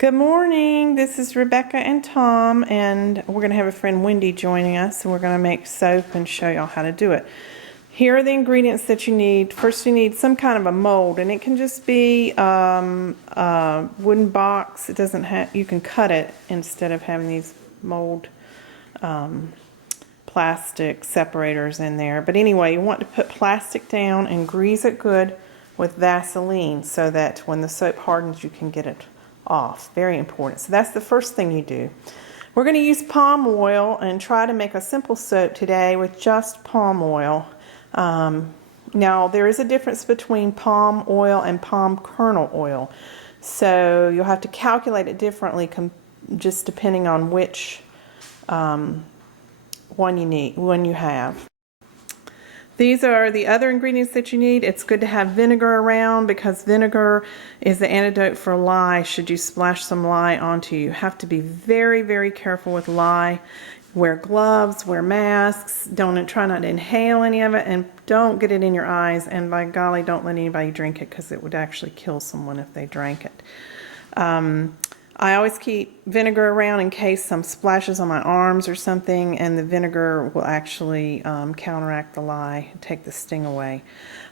Good morning, this is Rebecca and Tom, and we're going to have a friend Wendy joining us, and we're going to make soap and show y'all how to do it. Here are the ingredients that you need. First you need some kind of a mold, and it can just be a wooden box. It doesn't have, you can cut it instead of having these mold plastic separators in there. But anyway, you want to put plastic down and grease it good with Vaseline so that when the soap hardens you can get it off. Very important. So that's the first thing you do. We're going to use palm oil and try to make a simple soap today with just palm oil. Now there is a difference between palm oil and palm kernel oil, so you'll have to calculate it differently just depending on which one you have. These are the other ingredients that you need. It's good to have vinegar around because vinegar is the antidote for lye should you splash some lye onto you. You have to be very, very careful with lye. Wear gloves, wear masks, try not to inhale any of it, and don't get it in your eyes, and by golly, don't let anybody drink it because it would actually kill someone if they drank it. I always keep vinegar around in case some splashes on my arms or something, and the vinegar will actually counteract the lye and take the sting away.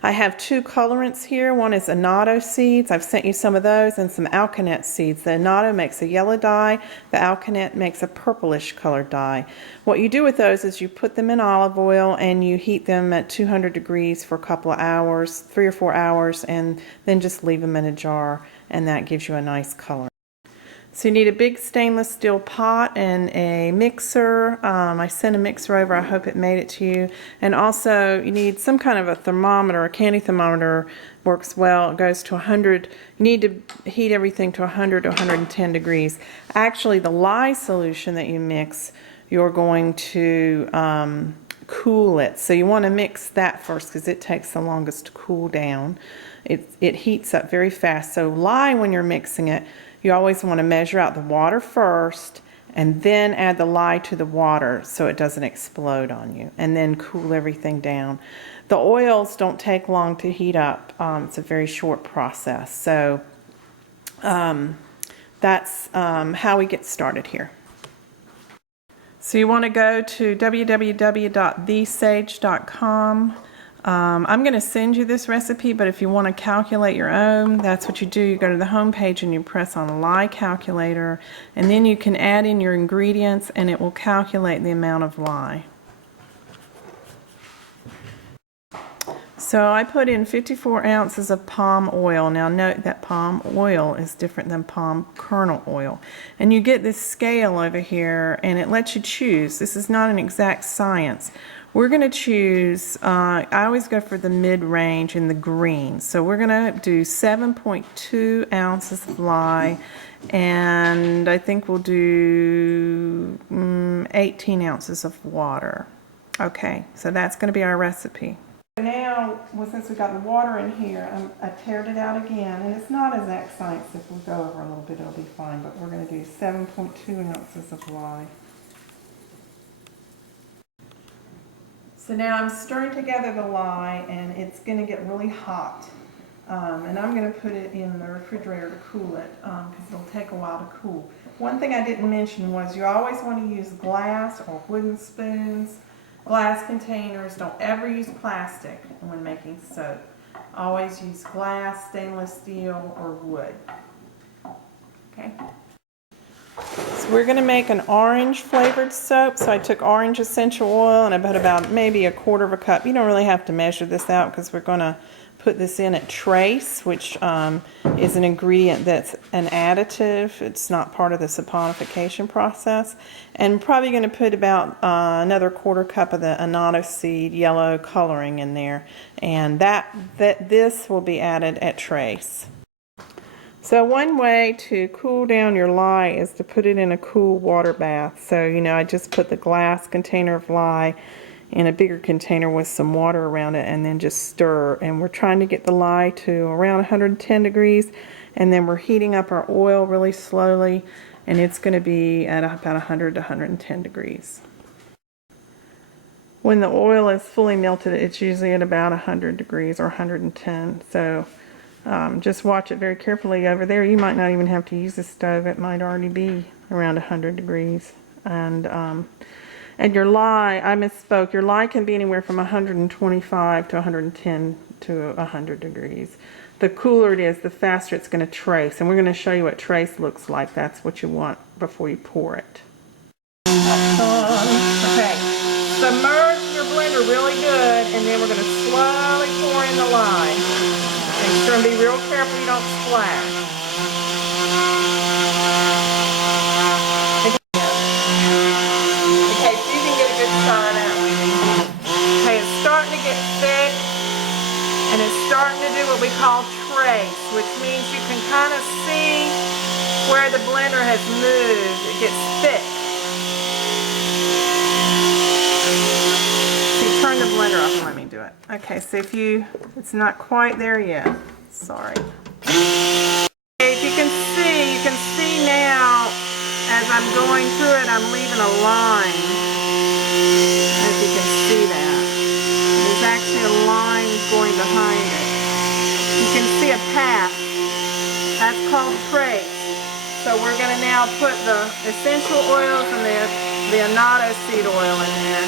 I have two colorants here. One is annatto seeds. I've sent you some of those, and some alkanet seeds. The annatto makes a yellow dye. The alkanet makes a purplish colored dye. What you do with those is you put them in olive oil and you heat them at 200 degrees for a couple of hours, 3 or 4 hours, and then just leave them in a jar, and that gives you a nice color. So you need a big stainless steel pot and a mixer. I sent a mixer over. I hope it made it to you. And also you need some kind of a thermometer. A candy thermometer works well. It goes to 100. You need to heat everything to 100 to 110 degrees. Actually, the lye solution that you mix, you're going to cool it. So you want to mix that first because it takes the longest to cool down. It heats up very fast. So lye, when you're mixing it, you always want to measure out the water first and then add the lye to the water so it doesn't explode on you, and then cool everything down. The oils don't take long to heat up. It's a very short process. So that's how we get started here. So you want to go to www.thesage.com. I'm going to send you this recipe, but if you want to calculate your own, that's what you do. You go to the home page and you press on lye calculator, and then you can add in your ingredients and it will calculate the amount of lye. So I put in 54 ounces of palm oil. Now note that palm oil is different than palm kernel oil. And you get this scale over here and it lets you choose. This is not an exact science. We're going to choose, I always go for the mid-range in the green. So we're going to do 7.2 ounces of lye, and I think we'll do 18 ounces of water. Okay, so that's going to be our recipe. Now, since we've got the water in here, I teared it out again, and it's not exact science. If we go over a little bit, it'll be fine, but we're going to do 7.2 ounces of lye. So now I'm stirring together the lye, and it's going to get really hot. And I'm going to put it in the refrigerator to cool it because it'll take a while to cool. One thing I didn't mention was you always want to use glass or wooden spoons, glass containers. Don't ever use plastic when making soap. Always use glass, stainless steel, or wood. Okay. So we're going to make an orange flavored soap. So I took orange essential oil and I put about maybe a quarter of a cup. You don't really have to measure this out because we're going to put this in at trace, which is an ingredient that's an additive. It's not part of the saponification process. And probably going to put about another quarter cup of the annatto seed yellow coloring in there. And this will be added at trace. So one way to cool down your lye is to put it in a cool water bath. So, I just put the glass container of lye in a bigger container with some water around it and then just stir. And we're trying to get the lye to around 110 degrees, and then we're heating up our oil really slowly, and it's going to be at about 100 to 110 degrees. When the oil is fully melted, it's usually at about 100 degrees or 110. So Just watch it very carefully over there. You might not even have to use the stove. It might already be around 100 degrees. And your lye, I misspoke. Your lye can be anywhere from 125 to 110 to 100 degrees. The cooler it is, the faster it's going to trace. And we're going to show you what trace looks like. That's what you want before you pour it. Okay, submerge your blender really good, and then we're going to slowly pour in the lye. Make sure and be real careful you don't splash. Okay, so you can get a good shot of that one. Okay, it's starting to get thick, and it's starting to do what we call trace, which means you can kind of see where the blender has moved. It gets thick. Turn the blender off and let me do it. Okay, so it's not quite there yet. Sorry. Okay, if you can see now, as I'm going through it, I'm leaving a line. If you can see that. There's actually a line going behind it. You can see a path. That's called trace. So we're going to now put the essential oils and the annatto seed oil in there.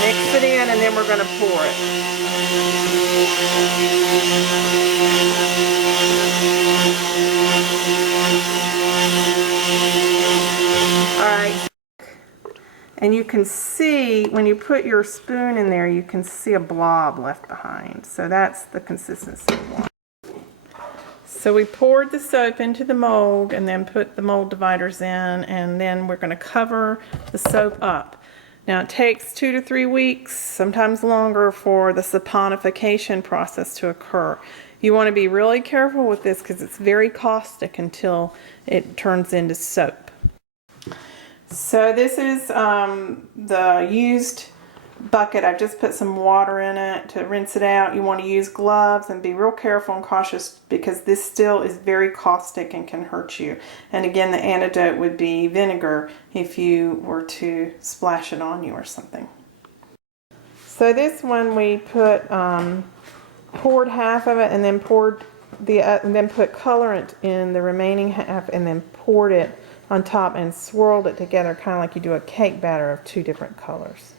Mix it in, and then we're going to pour it. Alright. And you can see, when you put your spoon in there, you can see a blob left behind. So that's the consistency we want. So we poured the soap into the mold and then put the mold dividers in, and then we're going to cover the soap up. Now it takes 2 to 3 weeks, sometimes longer, for the saponification process to occur. You want to be really careful with this because it's very caustic until it turns into soap. So this is the used bucket. I've just put some water in it to rinse it out. You want to use gloves and be real careful and cautious because this still is very caustic and can hurt you. And again, the antidote would be vinegar if you were to splash it on you or something. So this one we put poured half of it and then put colorant in the remaining half and then poured it on top and swirled it together, kind of like you do a cake batter of 2 different colors.